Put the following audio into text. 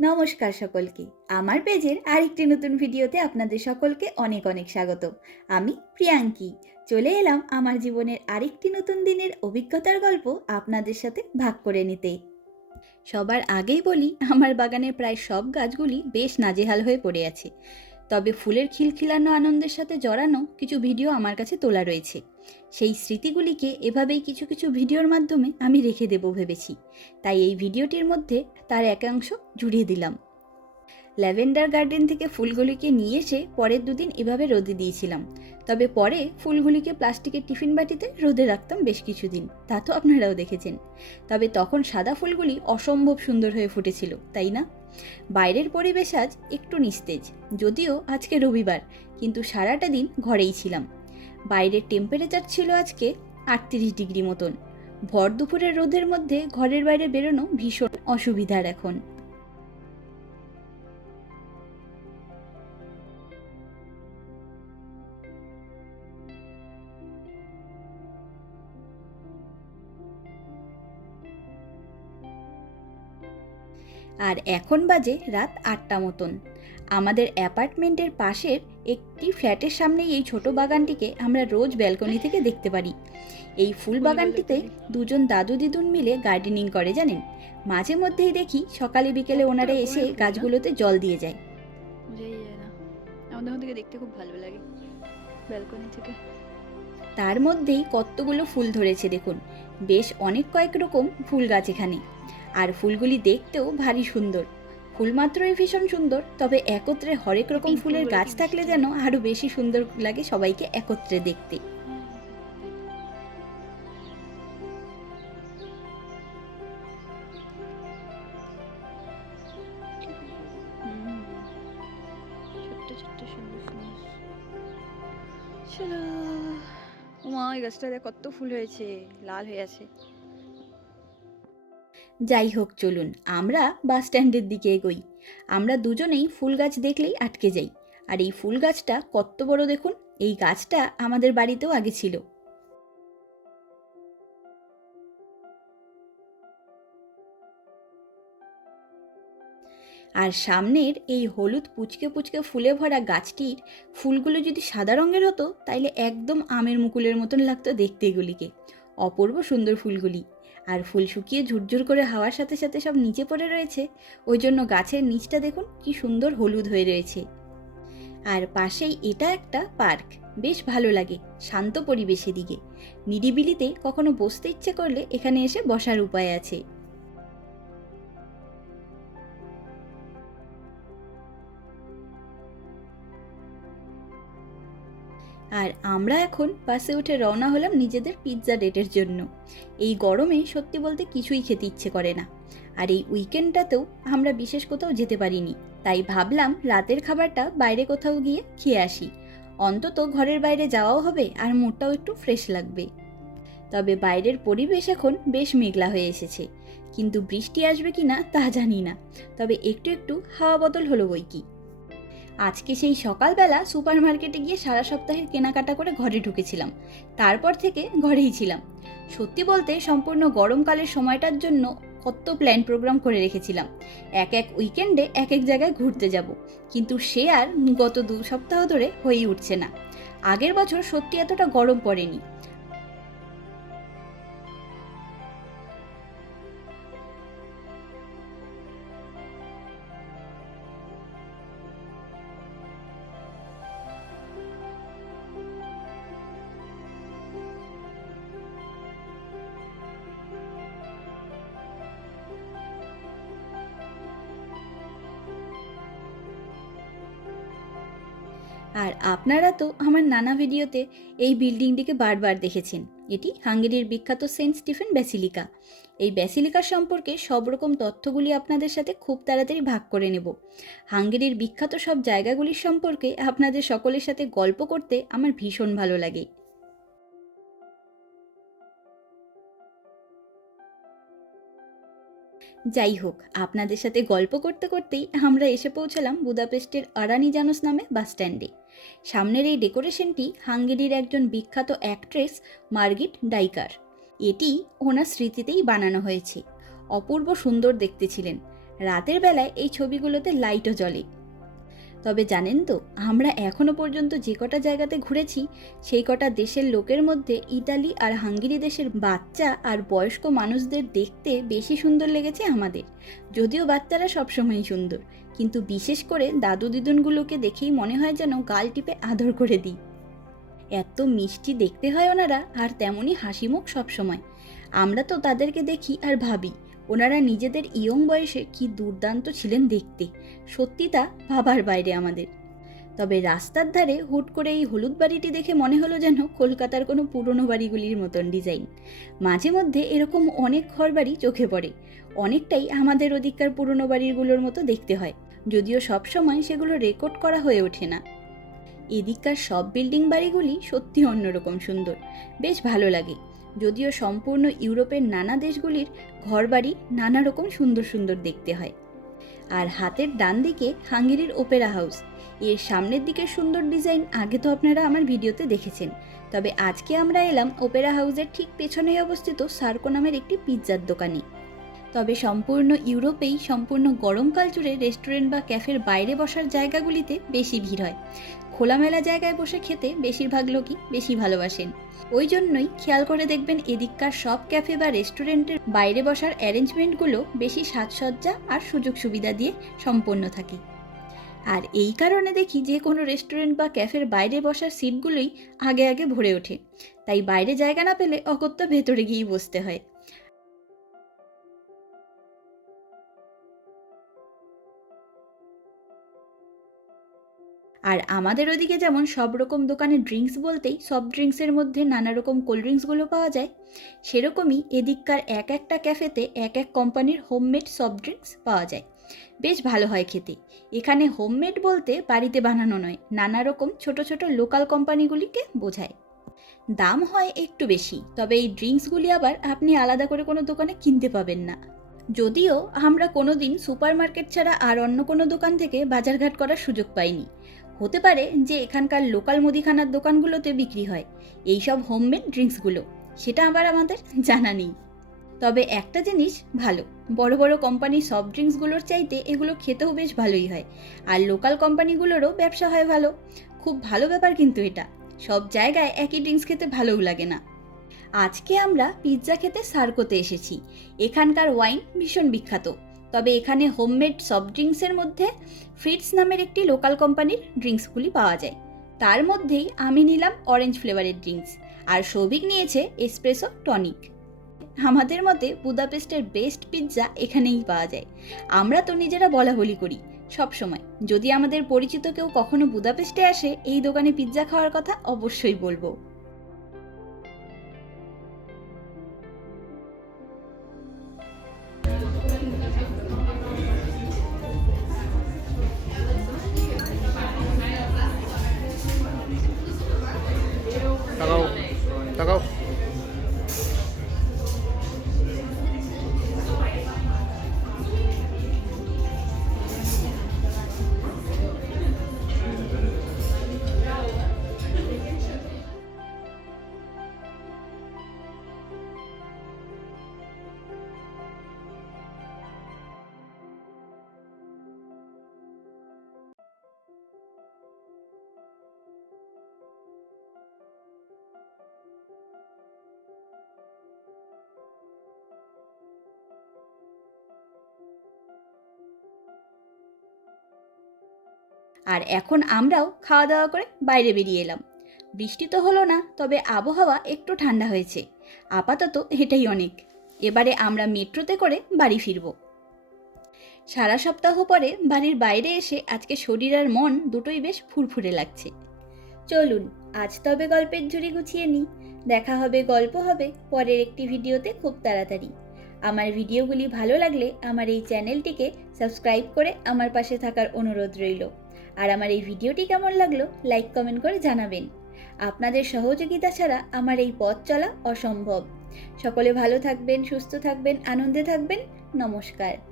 নমস্কার সকলকে। আমার পেজের আরেকটি নতুন ভিডিওতে আপনাদের সকলকে অনেক অনেক স্বাগত। আমি প্রিয়াঙ্কি। চলে এলাম আমার জীবনের আরেকটি নতুন দিনের অভিজ্ঞতার গল্প আপনাদের সাথে ভাগ করে নিতে। সবার আগেই বলি, আমার বাগানের প্রায় সব গাছগুলি বেশ নাজেহাল হয়ে পড়ে আছে। তবে ফুলের খিলখিলানো আনন্দের সাথে জড়ানো কিছু ভিডিও আমার কাছে তোলা রয়েছে। সেই স্মৃতিগুলিকে এভাবেই কিছু কিছু ভিডিওর মাধ্যমে আমি রেখে দেব ভেবেছি। তাই এই ভিডিওটির মধ্যে তার একাংশ জুড়িয়ে দিলাম। ল্যাভেন্ডার গার্ডেন থেকে ফুলগুলিকে নিয়ে এসে পরের দুদিন এভাবে রোদে দিয়েছিলাম। তবে পরে ফুলগুলিকে প্লাস্টিকের টিফিন বাটিতে রোদে রাখতাম বেশ কিছুদিন। তা তো আপনারাও দেখেছেন। তবে তখন সাদা ফুলগুলি অসম্ভব সুন্দর হয়ে ফুটেছিল, তাই না? বাইরের পরিবেশ আজ একটু নিস্তেজ, যদিও আজকে রবিবার, কিন্তু সারাটা দিন ঘরেই ছিলাম। বাইরের টেম্পারেচার ছিল আজকে আটত্রিশ ডিগ্রি মতন। ভর দুপুরের রোদের মধ্যে ঘরের বাইরে বেরোনো ভীষণ অসুবিধার এখন। আর এখন বাজে রাত আটটা মতন। আমাদের অ্যাপার্টমেন্টের পাশের একটি ফ্ল্যাটের সামনে এই ছোট বাগানটিকে আমরা রোজ ব্যালকনি থেকে দেখতে পারি। এই ফুল বাগানটিতে দুজন দাদু দিদুন মিলে গার্ডেনিং করে জানেন? মাঝে মধ্যেই দেখি সকালে বিকেলে ওনারা এসে গাছগুলোতে জল দিয়ে যায়। আমাদের দেখতে খুব ভালো লাগে ব্যালকনি থেকে। তার মধ্যেই কতগুলো ফুল ধরেছে দেখুন। বেশ অনেক কয়েক রকম ফুল গাছ এখানে। আর ফুলগুলি দেখতেও ভারী সুন্দর। ফুল মাত্রই ভীষণ সুন্দর তবে একত্রে হরেক রকম ফুলের গাছ থাকলে যেন আরও বেশি সুন্দর লাগে সবাইকে একত্রে দেখতে। চলো উমা এই গাছটাতে কত ফুল হয়েছে লাল হয়ে আছে। যাই হোক, চলুন, আমরা বাস স্ট্যান্ডের দিকে এগোই। আমরা দুজনেই ফুল গাছ দেখলেই আটকে যাই। আর এই ফুল গাছটা কত বড় দেখুন, এই গাছটা আমাদের বাড়িতেও আগে ছিল। আর সামনের এই হলুদ পুচকে পুচকে ফুলে ভরা গাছটির ফুলগুলো যদি সাদা রঙের হতো, তাইলে একদম আমের মুকুলের মতন লাগতো দেখতে এগুলিকে। অপূর্ব সুন্দর ফুলগুলি। আর ফুল শুকিয়ে ঝুরঝুর করে হাওয়ার সাথে সাথে সব নিচে পড়ে রয়েছে। ওই জন্য গাছের নিচটা দেখুন, কি সুন্দর হলুদ হয়ে রয়েছে। আর পাশেই এটা একটা পার্ক। বেশ ভালো লাগে, শান্ত পরিবেশে দিকে নিরিবিলিতে কখনো বসতে ইচ্ছে করলে এখানে এসে বসার উপায় আছে। আর আমরা এখন বাসে উঠে রওনা হলাম নিজেদের পিৎজা ডেটের জন্য। এই গরমে সত্যি বলতে কিছুই খেতে ইচ্ছে করে না। আর এই উইকেন্ডটাতেও আমরা বিশেষ কোথাও যেতে পারিনি। তাই ভাবলাম রাতের খাবারটা বাইরে কোথাও গিয়ে খেয়ে আসি। অন্তত ঘরের বাইরে যাওয়াও হবে আর মুডটাও একটু ফ্রেশ লাগবে। তবে বাইরের পরিবেশ এখন বেশ মেঘলা হয়ে এসেছে। কিন্তু বৃষ্টি আসবে কি না তা জানি না। তবে একটু একটু হাওয়া বদল হলো বই কি আজকে সেই সকালবেলা সুপার মার্কেটে গিয়ে সারা সপ্তাহের কেনাকাটা করে ঘরে ঢুকেছিলাম। তারপর থেকে ঘরেই ছিলাম। সত্যি বলতে সম্পূর্ণ গরমকালের সময়টার জন্য কত প্ল্যান প্রোগ্রাম করে রেখেছিলাম। এক এক উইকেন্ডে এক এক জায়গায় ঘুরতে যাব। কিন্তু সে আর গত দু সপ্তাহ ধরে হয়েই উঠছে না। আগের বছর সত্যি এতটা গরম পড়েনি। আর আপনারা তো আমার নানা ভিডিওতে এই বিল্ডিংটিকে বারবার দেখেছেন। এটি হাঙ্গেরির বিখ্যাত সেন্ট স্টিফেন ব্যাসিলিকা। এই ব্যাসিলিকা সম্পর্কে সব রকম তথ্যগুলি আপনাদের সাথে খুব তাড়াতাড়ি ভাগ করে নেব। হাঙ্গেরির বিখ্যাত সব জায়গাগুলির সম্পর্কে আপনাদের সকলের সাথে গল্প করতে আমার ভীষণ ভালো লাগে। যাই হোক, আপনাদের সাথে গল্প করতে করতেই আমরা এসে পৌঁছালাম বুদাপেস্টের আরানি জানোস নামে বাসস্ট্যান্ডে সামনের এই ডেকোরেশনটি হাঙ্গেরির একজন বিখ্যাত অ্যাক্ট্রেস মার্গিট ডাইকার। এটি ওনার স্মৃতিতেই বানানো হয়েছে। অপূর্ব সুন্দর দেখতে ছিলেন। রাতের বেলায় এই ছবিগুলোতে লাইটও জ্বলে। তবে জানেন তো, আমরা এখনও পর্যন্ত যে কটা জায়গাতে ঘুরেছি, সেই কটা দেশের লোকের মধ্যে ইতালি আর হাঙ্গেরি দেশের বাচ্চা আর বয়স্ক মানুষদের দেখতে বেশি সুন্দর লেগেছে আমাদের। যদিও বাচ্চারা সবসময়ই সুন্দর, কিন্তু বিশেষ করে দাদু দিদুনগুলোকে দেখেই মনে হয় যেন গাল টিপে আদর করে দিই। এত মিষ্টি দেখতে হয় ওনারা, আর তেমনই হাসি মুখ সবসময়। আমরা তো তাদেরকে দেখি আর ভাবি ওনারা নিজেদের ইয়ং বয়সে কি দুর্দান্ত ছিলেন দেখতে। সত্যি তা ভাবার বাইরে আমাদের। তবে রাস্তার ধারে হুট করে এই হলুদ বাড়িটি দেখে মনে হলো যেন কলকাতার কোনো পুরনো বাড়িগুলির মতন ডিজাইন। মাঝে মধ্যে এরকম অনেক ঘর বাড়ি চোখে পড়ে। অনেকটাই আমাদের ওদিককার পুরনো বাড়িগুলোর মতো দেখতে হয়। যদিও সবসময় সেগুলো রেকর্ড করা হয়ে ওঠে না। এদিককার সব বিল্ডিং বাড়িগুলি সত্যি অন্যরকম সুন্দর। বেশ ভালো লাগে। যদিও সম্পূর্ণ ইউরোপের নানা দেশগুলির ঘরবাড়ি নানা রকম সুন্দর সুন্দর দেখতে হয়। আর হাতের ডান দিকে হাঙ্গেরির ওপেরা হাউস। এর সামনের দিকের সুন্দর ডিজাইন আগে তো আপনারা আমার ভিডিওতে দেখেছেন। তবে আজকে আমরা এলাম ওপেরা হাউসের ঠিক পেছনেই অবস্থিত সার্কো নামের একটি পিৎজার দোকানে। তবে সম্পূর্ণ ইউরোপেই সম্পূর্ণ গরমকাল জুড়ে রেস্টুরেন্ট বা ক্যাফের বাইরে বসার জায়গাগুলিতে বেশি ভিড় হয়। খোলামেলা জায়গায় বসে খেতে বেশিরভাগ লোকই বেশি ভালোবাসেন। ওই জন্যই খেয়াল করে দেখবেন এদিককার সব ক্যাফে বা রেস্টুরেন্টের বাইরে বসার অ্যারেঞ্জমেন্টগুলো বেশি সাজসজ্জা আর সুযোগ সুবিধা দিয়ে সম্পন্ন থাকে। আর এই কারণে দেখি যে কোনো রেস্টুরেন্ট বা ক্যাফের বাইরে বসার সিটগুলোই আগে আগে ভরে ওঠে। তাই বাইরে জায়গা না পেলে অগত্যা ভেতরে গিয়েই বসতে হয়। আর আমাদের ওদিকে যেমন সব রকম দোকানে ড্রিঙ্কস বলতেই সব ড্রিঙ্কসের মধ্যে নানা রকম কোল্ড ড্রিঙ্কসগুলো পাওয়া যায়। সেরকমই এদিককার এক একটা ক্যাফেতে এক এক কোম্পানির হোমমেড সফট ড্রিঙ্কস পাওয়া যায়। বেশ ভালো হয় খেতে। এখানে হোমমেড বলতে বাড়িতে বানানো নয়, নানা রকম ছোট ছোট লোকাল কোম্পানিগুলিকে বোঝায়। দাম হয় একটু বেশি, তবে এই ড্রিঙ্কসগুলি আবার আপনি আলাদা করে কোনো দোকানে কিনতে পাবেন না। যদিও আমরা কোনো দিন সুপার মার্কেট ছাড়া আর অন্য কোনো দোকান থেকে বাজারঘাট করার সুযোগ পাইনি। হতে পারে যে এখানকার লোকাল মুদিখানার দোকানগুলোতে বিক্রি হয়। এই সব হোমমেড ড্রিঙ্কসগুলো সেটা আবার আমাদের জানা নেই। তবে একটা জিনিস ভালো, বড় বড় কোম্পানির সফট ড্রিঙ্কসগুলোর চাইতে এগুলো খেতেও বেশ ভালোই হয়। আর লোকাল কোম্পানিগুলোরও ব্যবসা হয় ভালো। খুব ভালো ব্যাপার কিন্তু এটা। সব জায়গায় একই ড্রিঙ্কস খেতে ভালোও লাগে না। আজকে আমরা পিৎজা খেতে সার্কোতে এসেছি। এখানকার ওয়াইন ভীষণ বিখ্যাত। তবে এখানে হোমমেড সফট ড্রিঙ্কসের মধ্যে ফ্রিটস নামের একটি লোকাল কোম্পানির ড্রিঙ্কসগুলি পাওয়া যায়। তার মধ্যেই আমি নিলাম অরেঞ্জ ফ্লেভারের ড্রিঙ্কস আর সৌভিক নিয়েছে এসপ্রেসো টনিক। আমাদের মতে বুদাপেস্টের বেস্ট পিৎজা এখানেই পাওয়া যায়। আমরা তো নিজেরা বলা বলি করি সব সময়। যদি আমাদের পরিচিত কেউ কখনো বুদাপেস্টে আসে, এই দোকানে পিৎজা খাওয়ার কথা অবশ্যই বলব। আর এখন আমরাও খাওয়া দাওয়া করে বাইরে বেরিয়ে এলাম। বৃষ্টি তো হলো না, তবে আবহাওয়া একটু ঠান্ডা হয়েছে। আপাতত এটাই অনেক। এবারে আমরা মেট্রোতে করে বাড়ি ফিরব। সারা সপ্তাহ পরে বাড়ির বাইরে এসে আজকে শরীর আর মন দুটোই বেশ ফুরফুরে লাগছে। চলুন, আজ তবে গল্পের ঝুড়ি গুছিয়ে নিই। দেখা হবে, গল্প হবে, পরের একটি ভিডিওতে খুব তাড়াতাড়ি। আমার ভিডিওগুলি ভালো লাগলে আমার এই চ্যানেলটিকে সাবস্ক্রাইব করে আমার পাশে থাকার অনুরোধ রইল। আর আমার এই ভিডিওটি কেমন লাগল লাইক কমেন্ট করে জানাবেন। আপনাদের সহযোগিতা ছাড়া আমার এই পথ চলা অসম্ভব। সকলে ভালো থাকবেন, সুস্থ থাকবেন, আনন্দে থাকবেন। নমস্কার।